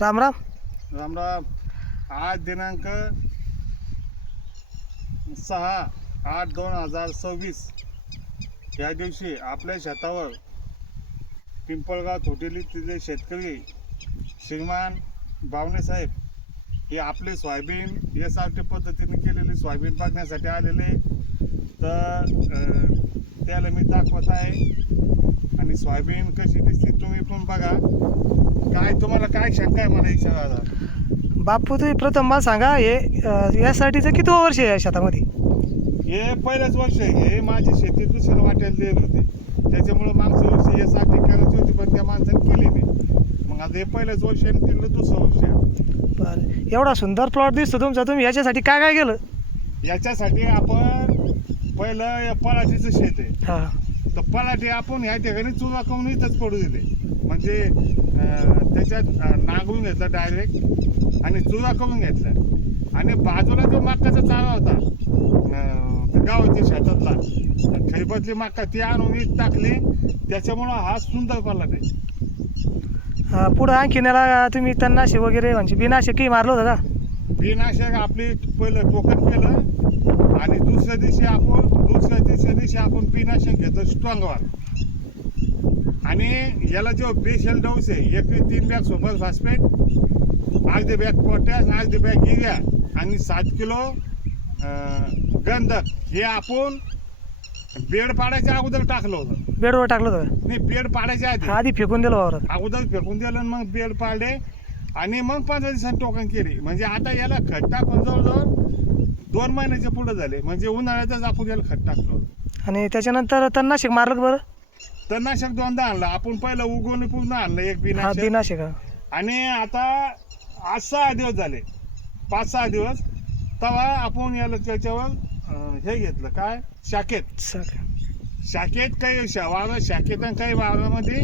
राम राम. राम राम. आज दिनांक 6/8/2026 या दिवशी आपल्या शेतावर पिंपळगाव थोटेलीतले शेतकरी श्रीमान बावणे साहेब हे आपले सोयाबीन SRT पद्धतीने केलेली सोयाबीन बघण्यासाठी आलेले. तर त्याला मी दाखवत आहे आणि सोयाबीन कशी दिसते तुम्ही पण बघा. काय तुम्हाला काय शंका आहे मला विचारा. बापू तुम्ही प्रथम मला सांगा, हे यासाठीचं किती वर्ष आहे शेतामध्ये? हे पहिलंच वर्ष आहे. हे माझी शेती दुसऱ्याला वाटायला दिली होती, त्याच्यामुळं मागच्या वर्षी SRT करायची होती पण त्या माणसाने केली नाही. मग आता हे पहिलंच वर्ष आहे आणि तिकडं दुसरं वर्ष आहे. बरं, एवढा सुंदर प्लॉट दिसतो तुमचा. तुम्ही याच्यासाठी काय काय केलं? याच्यासाठी आपण पहिलं पराठीचं शेत आहे. हां, तर पराठी आपण ह्या ठिकाणी चुरा करून इथंच पडू दिले. म्हणजे त्याच्यात नांगरून घेतलं डायरेक्ट आणि चुरा करून घेतला. आणि बाजूला जो मक्काचा चारा होता गावाच्या शेतातला खैबतली मक्का ती आणून इथं टाकली. त्याच्यामुळं हा सुंदर पडला ते. पुढं आणखीन याला तुम्ही तणनाशक वगैरे म्हणजे बिनाशकही मारलं होतं का? बिनाशक आपली पहिलं टोकन केलं आणि दुसऱ्या दिवशी आपण बिनाशक घेतो स्ट्रॉंगवर. आणि याला जो बेशल डोस आहे 3 बॅग सुपर फॉस्फेट, अर्धी बॅग पोटॅश, अर्धी बॅग युरिया आणि 7 किलो गंधक हे आपण बेड पाडायच्या अगोदर टाकलं होतं. बेडवर टाकलं होतं का? नाही, बेड पाडायच्या आधी फेकून दिलं वावरात. अगोदर फेकून दिलं आणि मग बेड पाडले आणि मग 15 दिवसांनी टोकन केली. म्हणजे आता याला खत टाकून जवळजवळ 2 महिन्याच्या पुढे झाले. म्हणजे उन्हाळ्यातच आपण याला खत टाकलं होतं. आणि त्याच्यानंतर तणनाशक मारलं का बरं? तणनाशक 2दा आणलं आपण. पहिलं उगवणे पूर्ण आणलं एक हा, बिनाशक. बिनाशक. आणि आता आज 6 दिवस झाले, 5-6 दिवस तेव्हा आपण याला त्याच्यावर हे घेतलं काय शाखेत काही वावरात शाखेत आणि काही वावरामध्ये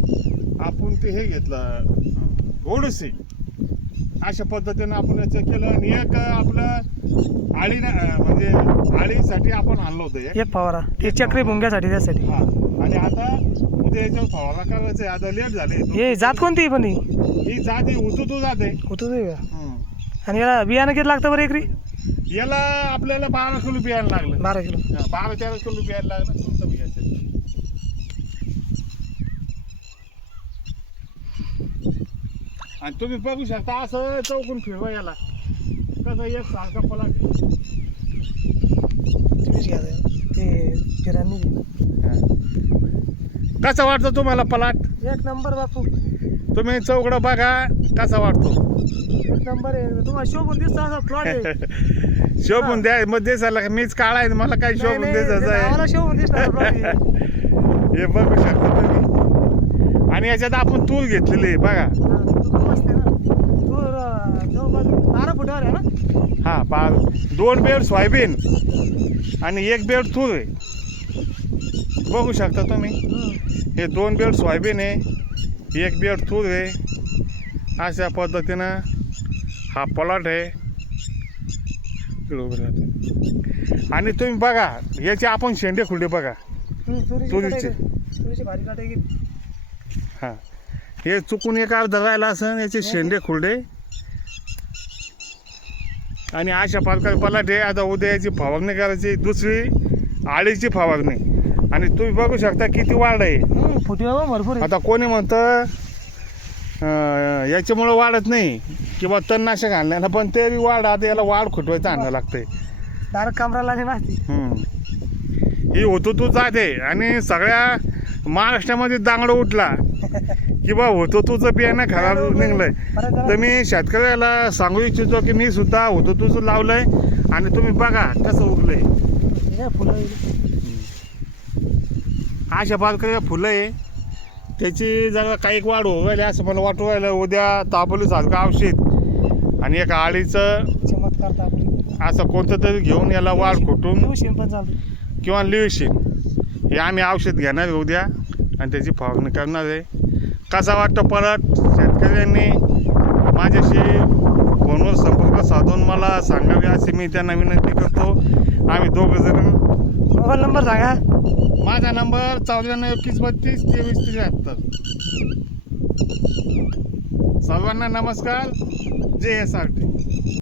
आपण ते हे घेतलं गोडसी. अशा पद्धतीनं आपण याचं केलं. आणि एक आपलं म्हणजे आळीसाठी आपण आणलं होतं एक फवारा ते चक्री भुंग्यासाठी त्यासाठी. हा. आणि आता उद्या याच्यावर फवारा करायचा आहे. आता लेट झाले. हे जात कोणती पण ही जात ही उतू जाते. होतो का? आणि याला बियाणं किती लागतं बरं एकरी? याला आपल्याला 12 किलो बियाणं लागलं. 12 किलो. 12-13 किलो बियाणं लागलं तुमचं बियाचं. आणि तुम्ही बघू शकता असं चौकून फिरवा याला कसं एक सारखा पलाट आहे. तुम्हीच घ्या ते फिरांनी. कसा वाटतो तुम्हाला पलाट? एक नंबर बापू. तुम्ही चौकडं बघा कसा वाटतो. एक नंबर आहे. तुम्हाला शोभून दिसतो असा प्लॉट आहे. शोभून द्या मग दिसायला मीच काळा आहे, मला काय शोभून द्यायचं आहे. आम्हाला शोभून दिसणार plot आहे. हे बघू शकता तुम्ही. आणि याच्यात आपण तूर घेतलेली आहे बघा. हा, तू मस्त आहे ना. तू जवळपास 12 फुटावर आहे ना? हा, 2 बेड सोयाबीन आणि 1 बेड तूर आहे. बघू शकता तुम्ही. हे 2 बेड सोयाबीन आहे, 1 बेड तूर आहे. अशा पद्धतीनं हा प्लॉट आहे. आणि तुम्ही बघा याचे आपण शेंडे खुर्डे बघा तुरीचे. भारी काट आहे. हां, हे चुकून एक अर्धा राहिला असं याचे शेंडे खुर्डे. आणि अशा प्रकारे पलाट आहे. आता उद्या याची फवारणी करायची, दुसरी आळीची फवारणी. आणि तुम्ही बघू शकता किती वाढ आहे. फुटवा भरपूर आहे. आता कोणी म्हणतं याच्यामुळं वाढत नाही किंवा तणनाशक आणल्यानं, पण ते बी वाढ. आता याला वाढ खुटवायचं आणणं लागतंय. डायरेक्ट कामराला नाही माहिती. ही होतो तू जाते. आणि सगळ्या महाराष्ट्रामध्ये दांगडं उठला किंवा होतो तुझं बियाणं खराब निघलंय. तर मी शेतकऱ्याला सांगू इच्छितो की मी सुद्धा होतो तुझं लावलंय आणि तुम्ही बघा कसं उगलंय. फुलं अशा प्रकारे फुलं आहे. त्याची जरा काही वाढ होऊ राहिली असं मला वाटू राहिलं. उद्या ताबोलीसारखं औषध आणि एक आळीचं चमत्कार असं कोणतं तरी घेऊन याला वाढ खुटून पण चालतं किंवा लिव्हिशीन हे आम्ही औषध घेणार आहे उद्या आणि त्याची फवारणी करणार आहे. कसा वाटतं परत शेतकऱ्यांनी माझ्याशी फोनवर संपर्क साधून मला सांगावे अशी मी त्यांना विनंती करतो. आम्ही दोघं जण. मोबाईल नंबर सांगा. माझा नंबर 94 21 32 23 73. सर्वांना नमस्कार. JSRT.